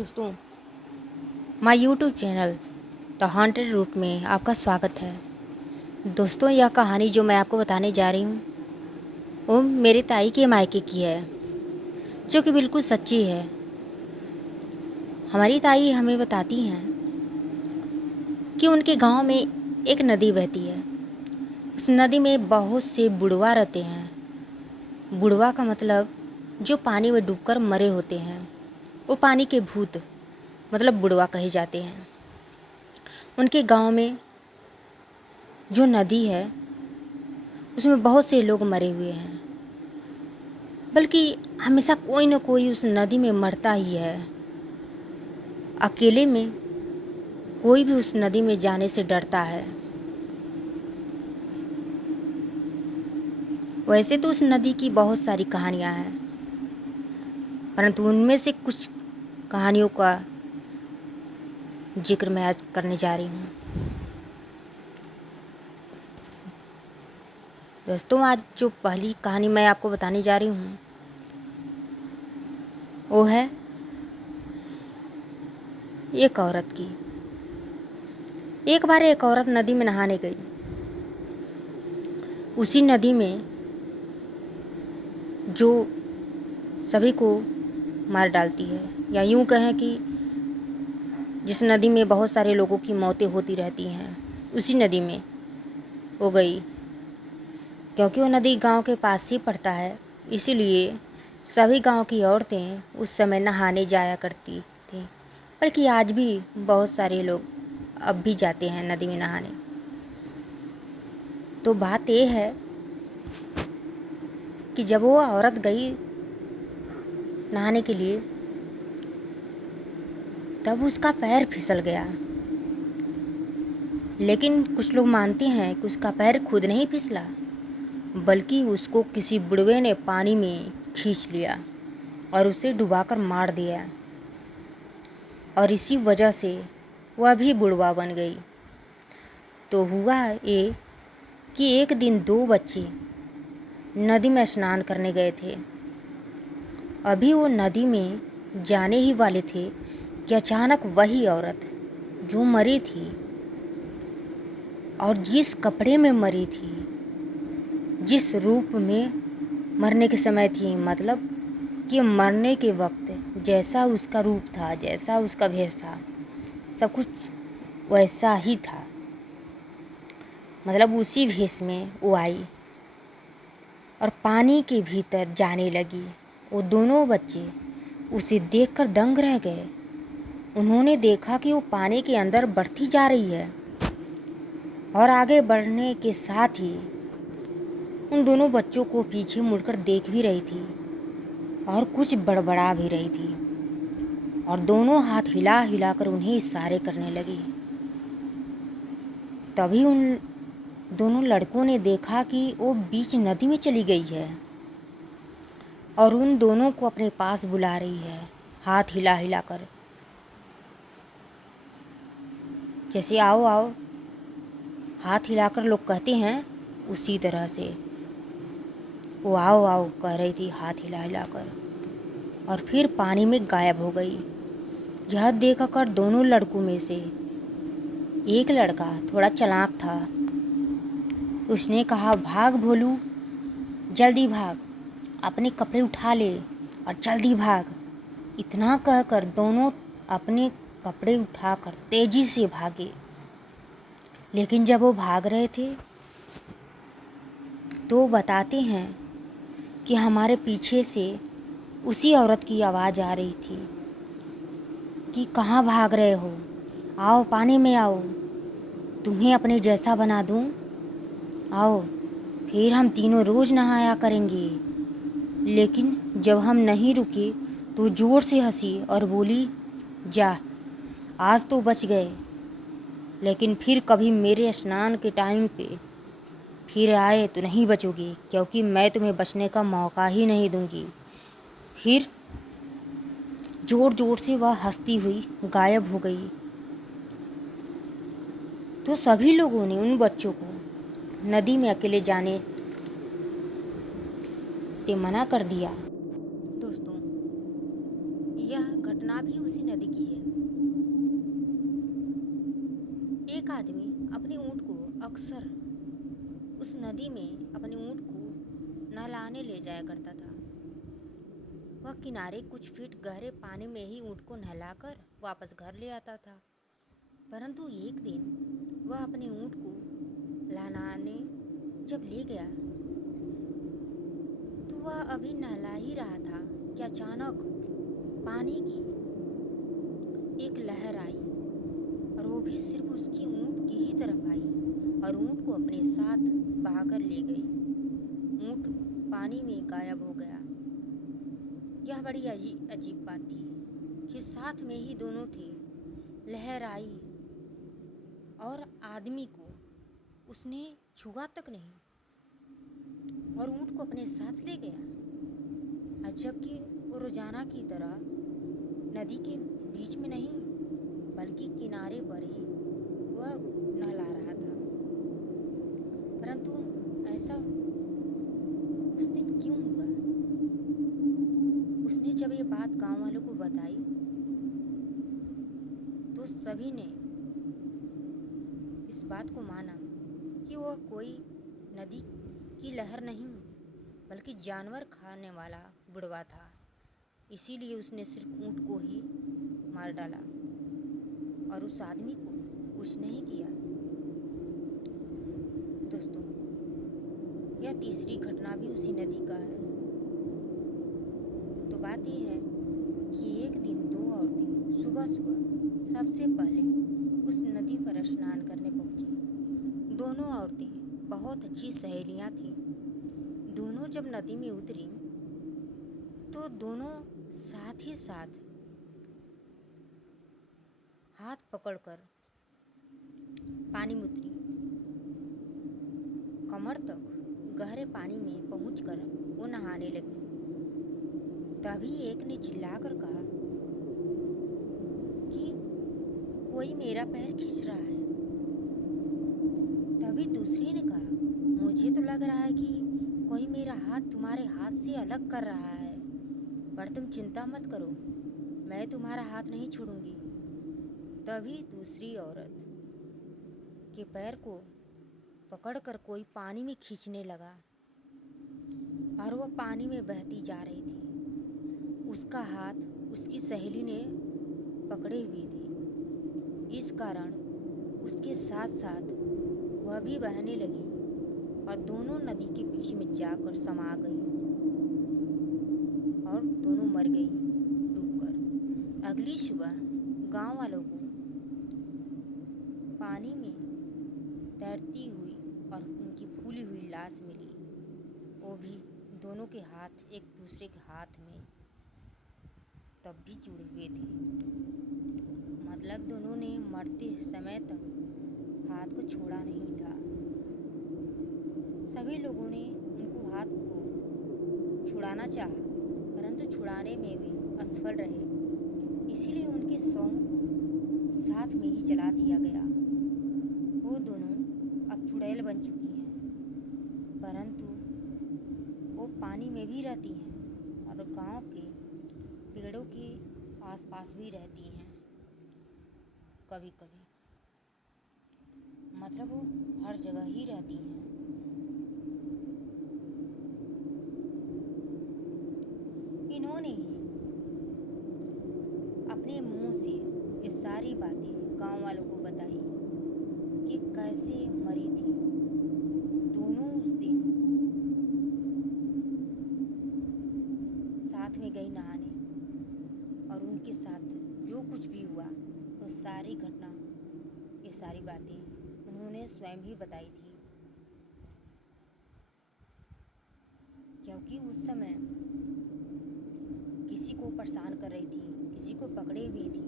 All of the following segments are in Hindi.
दोस्तों, my YouTube channel the Haunted Route में आपका स्वागत है। दोस्तों, यह कहानी जो मैं आपको बताने जा रही हूँ वो मेरे ताई के मायके की है, जो कि बिल्कुल सच्ची है। हमारी ताई हमें बताती हैं कि उनके गांव में एक नदी बहती है। उस नदी में बहुत से बुढ़वा रहते हैं। बुढ़वा का मतलब जो पानी में डूबकर मरे होते हैं, वो पानी के भूत मतलब बुढ़वा कहे जाते हैं। उनके गांव में जो नदी है उसमें बहुत से लोग मरे हुए हैं, बल्कि हमेशा कोई न कोई उस नदी में मरता ही है। अकेले में कोई भी उस नदी में जाने से डरता है। वैसे तो उस नदी की बहुत सारी कहानियां हैं, परंतु उनमें से कुछ कहानियों का जिक्र मैं आज करने जा रही हूँ। दोस्तों, आज जो पहली कहानी मैं आपको बताने जा रही हूँ वो है एक औरत की। एक बार एक औरत नदी में नहाने गई। उसी नदी में जो सभी को मार डालती है, या यूं कहें कि जिस नदी में बहुत सारे लोगों की मौतें होती रहती हैं, उसी नदी में वो गई। क्योंकि वो नदी गांव के पास ही पड़ता है, इसीलिए सभी गांव की औरतें उस समय नहाने जाया करती थी। बल्कि आज भी बहुत सारे लोग अब भी जाते हैं नदी में नहाने। तो बात ये है कि जब वो औरत गई नहाने के लिए, तब उसका पैर फिसल गया। लेकिन कुछ लोग मानते हैं कि उसका पैर खुद नहीं फिसला, बल्कि उसको किसी बुढ़वे ने पानी में खींच लिया और उसे डुबाकर मार दिया। और इसी वजह से वह भी बुढ़वा बन गई। तो हुआ ये कि एक दिन दो बच्चे नदी में स्नान करने गए थे। अभी वो नदी में जाने ही वाले थे कि अचानक वही औरत जो मरी थी और जिस कपड़े में मरी थी, जिस रूप में मरने के समय थी, मतलब कि मरने के वक्त जैसा उसका रूप था, जैसा उसका भेष था, सब कुछ वैसा ही था। मतलब उसी भेष में वो आई और पानी के भीतर जाने लगी। वो दोनों बच्चे उसे देखकर दंग रह गए। उन्होंने देखा कि वो पानी के अंदर बढ़ती जा रही है और आगे बढ़ने के साथ ही उन दोनों बच्चों को पीछे मुड़कर देख भी रही थी और कुछ बड़बड़ा भी रही थी, और दोनों हाथ हिला हिलाकर उन्हें इशारे करने लगी। तभी उन दोनों लड़कों ने देखा कि वो बीच नदी में चली गई है और उन दोनों को अपने पास बुला रही है, हाथ हिला हिलाकर, जैसे आओ आओ हाथ हिलाकर लोग कहते हैं, उसी तरह से वो आओ आओ कह रही थी हाथ हिला हिलाकर, और फिर पानी में गायब हो गई। यह देखकर दोनों लड़कों में से एक लड़का थोड़ा चालाक था। उसने कहा, भाग भोलू, जल्दी भाग, अपने कपड़े उठा ले और जल्दी भाग। इतना कहकर दोनों अपने कपड़े उठाकर तेजी से भागे। लेकिन जब वो भाग रहे थे तो बताते हैं कि हमारे पीछे से उसी औरत की आवाज़ आ रही थी कि कहाँ भाग रहे हो, आओ पानी में आओ, तुम्हें अपने जैसा बना दूँ, आओ, फिर हम तीनों रोज़ नहाया करेंगे। लेकिन जब हम नहीं रुके तो ज़ोर से हंसी और बोली, जा, आज तो बच गए, लेकिन फिर कभी मेरे स्नान के टाइम पे फिर आए तो नहीं बचोगे, क्योंकि मैं तुम्हें बचने का मौका ही नहीं दूंगी। फिर ज़ोर ज़ोर से वह हंसती हुई गायब हो गई। तो सभी लोगों ने उन बच्चों को नदी में अकेले जाने से मना कर दिया। दोस्तों, यह घटना भी उसी नदी की है। एक आदमी अपने ऊँट को अक्सर उस नदी में अपने ऊँट को नहलाने ले जाया करता था। वह किनारे कुछ फीट गहरे पानी में ही ऊँट को नहलाकर वापस घर ले आता था। परंतु एक दिन वह अपने ऊँट को नहलाने जब ले गया तो वह अभी नहला ही रहा था कि अचानक पानी की एक लहर आई और वो भी सिर्फ उसकी ऊँट की ही तरफ आई और ऊँट को अपने साथ बहाकर ले गई। ऊँट पानी में गायब हो गया। यह बड़ी अजीब बात थी कि साथ में ही दोनों थे। लहर आई और आदमी को उसने छुआ तक नहीं और ऊँट को अपने साथ ले गया, जबकि वो रोजाना की तरह नदी के बीच में नहीं बल्कि किनारे पर ही वह नहला रहा था। परंतु ऐसा उस दिन क्यों हुआ? उसने जब ये बात गांव वालों को बताई तो सभी ने इस बात को माना कि वह कोई नदी की लहर नहीं बल्कि जानवर खाने वाला बुढ़वा था। इसीलिए उसने सिर्फ ऊँट को ही मार डाला और उस आदमी को कुछ नहीं किया। दोस्तों, यह तीसरी घटना भी उसी नदी का है। तो बात यह है कि एक दिन दो औरतें सुबह सुबह सबसे पहले उस नदी पर स्नान करने पहुंची। दोनों औरतें बहुत अच्छी सहेलियां थीं। दोनों जब नदी में उतरी तो दोनों साथ ही साथ हाथ पकड़कर पानी में उतरी। कमर तक गहरे पानी में पहुंचकर वो नहाने लगी। तभी एक ने चिल्लाकर कहा कि कोई मेरा पैर खींच रहा है। तभी दूसरी ने कहा, मुझे तो लग रहा है कि कोई मेरा हाथ तुम्हारे हाथ से अलग कर रहा है, पर तुम चिंता मत करो, मैं तुम्हारा हाथ नहीं छोड़ूंगी। तभी दूसरी औरत के पैर को पकड़कर कोई पानी में खींचने लगा और वह पानी में बहती जा रही थी। उसका हाथ उसकी सहेली ने पकड़े हुए थे। इस कारण उसके साथ साथ वह भी बहने लगी और दोनों नदी के बीच में जाकर समा गई और दोनों मर गई डूबकर। अगली सुबह गांव वालों को पानी में तैरती हुई और उनकी फूली हुई लाश मिली। वो भी दोनों के हाथ एक दूसरे के हाथ में तब भी जुड़े हुए थे। मतलब दोनों ने मरते समय तक हाथ को छोड़ा नहीं था। सभी लोगों ने उनको हाथ को छुड़ाना चाहा, परंतु छुड़ाने में भी असफल रहे। इसीलिए उनके शव को साथ में ही जला दिया गया। वो दोनों अब चुड़ैल बन चुकी हैं, परंतु वो पानी में भी रहती हैं और गांव के पेड़ों के आसपास भी रहती हैं कभी कभी। मतलब वो हर जगह ही रहती हैं। इन्होंने ही अपने मुंह से ये सारी बातें गांव वालों को बताई कि कैसे मरी थी। दोनों उस दिन साथ में गई नहाने और उनके साथ जो कुछ भी हुआ वो सारी घटना, ये सारी बातें उन्होंने स्वयं ही बताई थी। क्योंकि उस समय किसी को परेशान कर रही थी, किसी को पकड़े हुई थी।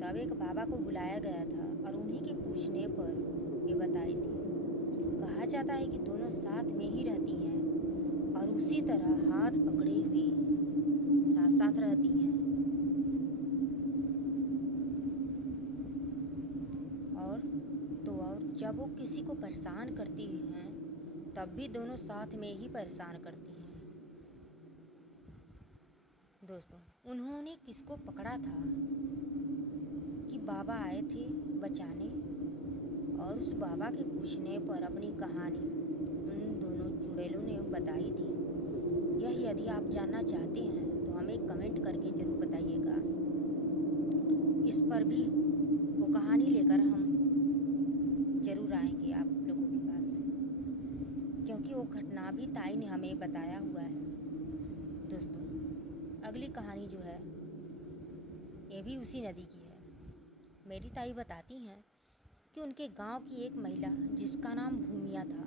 तब एक बाबा को बुलाया गया था और उन्हीं के पूछने पर ये बताई थी। कहा जाता है कि दोनों साथ में ही रहती हैं और उसी तरह हाथ पकड़े हुए साथ साथ रहती हैं। और जब वो किसी को परेशान करती हैं तब भी दोनों साथ में ही परेशान करती हैं। दोस्तों, उन्होंने किसको पकड़ा था कि बाबा आए थे बचाने, और उस बाबा के पूछने पर अपनी कहानी उन दोनों चुड़ैलों ने बताई थी। यह यदि आप जानना चाहते हैं तो हमें कमेंट करके ज़रूर बताइएगा। इस पर भी वो कहानी लेकर हम ज़रूर आएंगे आप लोगों के पास, क्योंकि वो घटना भी ताई ने हमें बताया हुआ है। दोस्तों, अगली कहानी जो है ये भी उसी नदी की है। मेरी ताई बताती हैं कि उनके गांव की एक महिला जिसका नाम भूमिया था,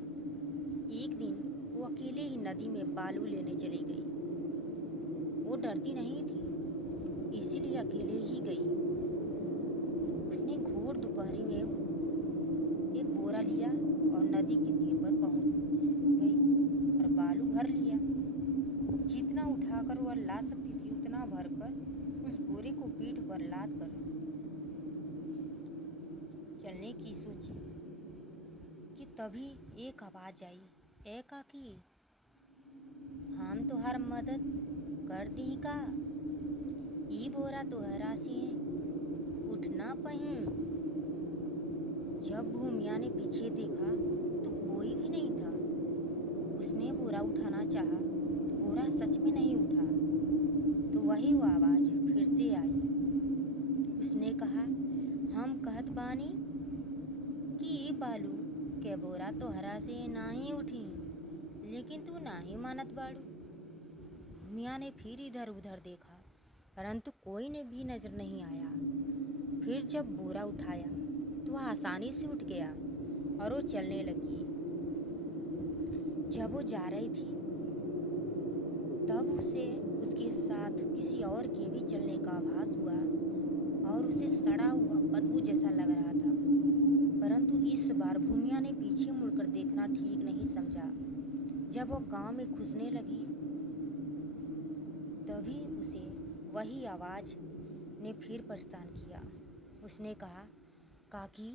एक दिन वो अकेले ही नदी में बालू लेने चली गई। वो डरती नहीं थी, इसीलिए अकेले ही गई। उसने घोर दोपहरी में एक बोरा लिया और नदी के तीर पर पहुंच गई और बालू भर लिया। जितना उठाकर वह ला सकती थी उतना भरकर उस बोरे को पीठ पर लाद कर चलने की सोची कि तभी एक आवाज़ आई, ए काकी, हम तुहार मदद कर दी का, ई बोरा तुहरा से उठ ना पाई। जब भूमिया ने पीछे देखा तो कोई भी नहीं था। उसने बोरा उठाना चाहा तो बोरा सच में नहीं उठा। तो वही वो आवाज़ फिर से आई। उसने कहा, हम कहत बानी कि बालू के बोरा तोहरा से ना ही उठी, लेकिन तू ना ही मानत बाड़ू। भूमिया ने फिर इधर उधर देखा, परंतु कोई ने भी नजर नहीं आया। फिर जब बोरा उठाया तो वह आसानी से उठ गया और वो चलने लगी। जब वो जा रही थी तब उसे उसके साथ किसी और के भी चलने का आभास हुआ और उसे सड़ा हुआ बदबू जैसा लग रहा था। परंतु इस बार भूमिया ने पीछे मुड़कर देखना ठीक नहीं समझा। जब वो गांव में घुसने लगी तभी उसे वही आवाज़ ने फिर परेशान किया। उसने कहा, काकी,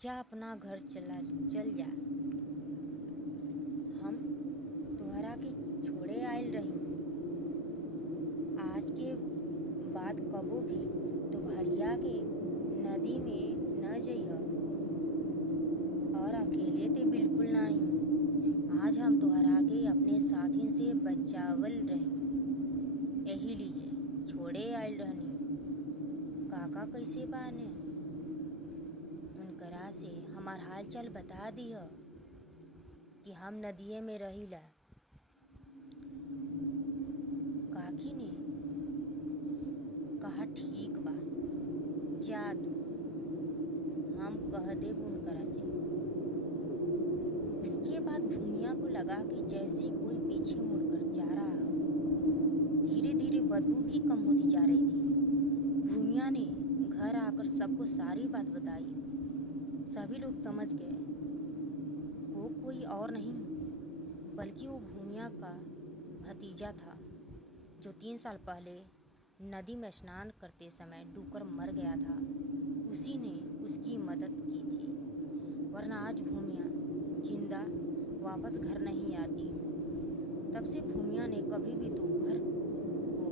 जा अपना घर चल जा, हम तोहरा के छोड़े आयल रही। आज के बाद कबो भी दोपहरिया के नदी में न जइह, और अकेले ते बिल्कुल नहीं। आज हम तोहरा के अपने साथी से बचावल रही, यही लिए छोड़े आयल रहनी। काका कैसे बाने, उनकरा से हमार हाल चाल बता दिह कि हम नदिये में रहिला। काकी ने कहा, ठीक बा, जा तू, हम कह देब उनकरा से। उसके बाद भूमिया को लगा कि जैसे कोई पीछे मुड़कर जा रहा हो। धीरे धीरे बदबू भी कम होती जा रही थी। भूमिया ने घर आकर सबको सारी बात बताई। सभी लोग समझ गए वो कोई और नहीं बल्कि वो भूमिया का भतीजा था, जो 3 साल पहले नदी में स्नान करते समय डूबकर मर गया था। उसी ने उसकी मदद की थी, वरना आज भूमिया जिंदा वापस घर नहीं आती। तब से भूमिया ने कभी भी दोपहर को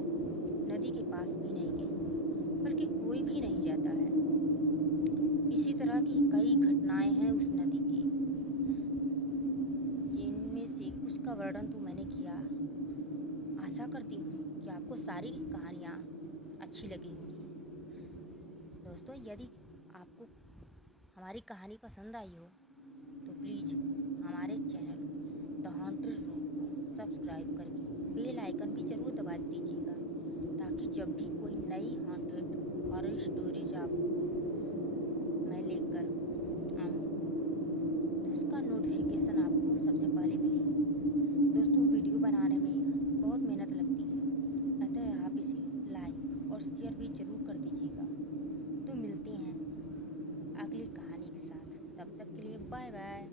नदी के पास भी नहीं गई, बल्कि कोई भी नहीं जाता है। इसी तरह की कई घटनाएं हैं उस नदी की, जिनमें से कुछ का वर्णन तो मैंने किया। आशा करती हूँ कि आपको सारी कहानियाँ अच्छी लगी होंगी। दोस्तों, यदि आपको हमारी कहानी पसंद आई हो तो प्लीज़ हमारे चैनल द हॉन्टेड रूम को सब्सक्राइब करके बेल आइकन भी ज़रूर दबा दीजिएगा, ताकि जब भी कोई नई हॉन्टेड हॉरर स्टोरीज आप मैं लेकर आऊँ तो उसका नोटिफिकेशन आपको सबसे पहले मिले। दोस्तों, वीडियो बनाने में बहुत मेहनत लगती है, अतः आप इसे लाइक और शेयर भी ज़रूर कर दीजिएगा। तो मिलते हैं अगली कहानी के साथ, तब तक के लिए बाय बाय।